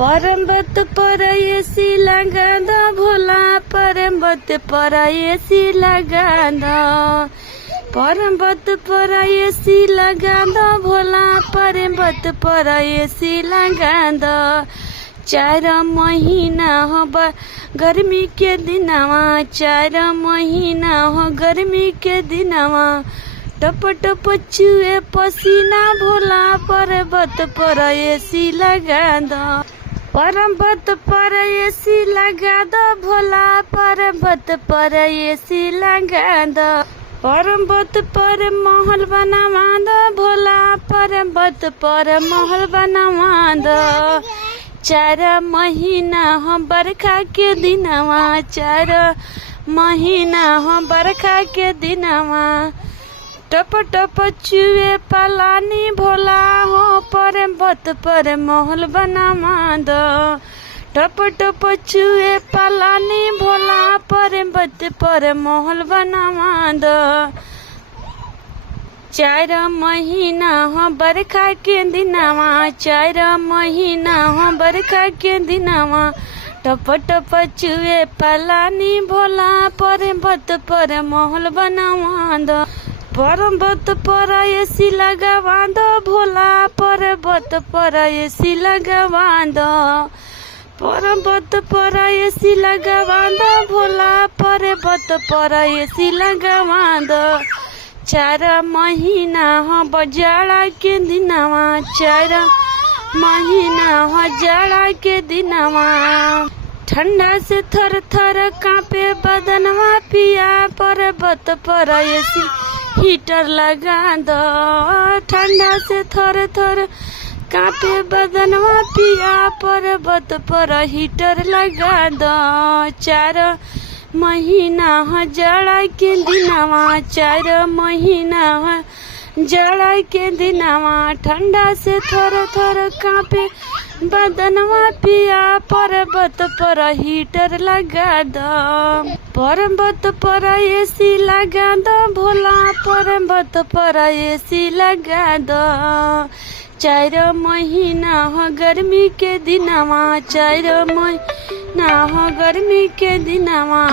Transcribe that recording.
परम्बत पर एसी लगा दो भोला, परम्बत पर एसी लगा दो, परम्बत पर एसी लगा दो भोला, परम्बत पर एसी लगा दो। 4 महीना हो गर्मी के दिनवा, 4 महीना हो गर्मी के दिनवा, टप टप चुए पसीना भोला, पर्वत पर एसी लगा दो, पर्वत पर एसी लगा दो भोला, पर्वत पर एसी लगा दो। पर्वत पर महल बनवा दो भोला, पर्वत पर महल बनवा दो। 4 महीना हो बरखा के दिनवा, 4 महीना हो बरखा के दिनवा, टप टप चुए पलानी भोला हो, पर्वत पर महल बनवा दो। टप टप चुए पलानी भोला, पर्वत पर महल बनवा दो। 4 महीना हो बरखा के दिनवा, 4 महीना हो बरखा के दिनवा, टप टप चुए पलानी भोला, पर्वत पर महल बनवा दो। पर्वत पर एसी लगवा दो भोला, पर्वत पर एसी लगवा दो, पर्वत पर एसी लगवा दो भोला, पर्वत पर एसी लगवा दो। 4 महीना हो जाड़ा के दिनवा, 4 महीना हो जाड़ा के दिनवा, ठंडा से थर थर कांपे बदनवा पिया, पर्वत पर एसी हीटर लगा दो। ठंडा से थर थर कांपे बदनवा पिया, पर्वत पर हीटर लगा दो। 4 महीना हो जाड़ा के दिनवा, 4 महीना हो जाड़ा के दिनवा, ठंडा से थर थर कांपे बदनवा पिया, पर्वत पर हीटर लगा दो। पर्वत पर एसी लगा दो भोला, पर्वत पर एसी लगा दो। 4 महीना हो गर्मी के दिनवा, 4 महीना हो गर्मी के दिनवा।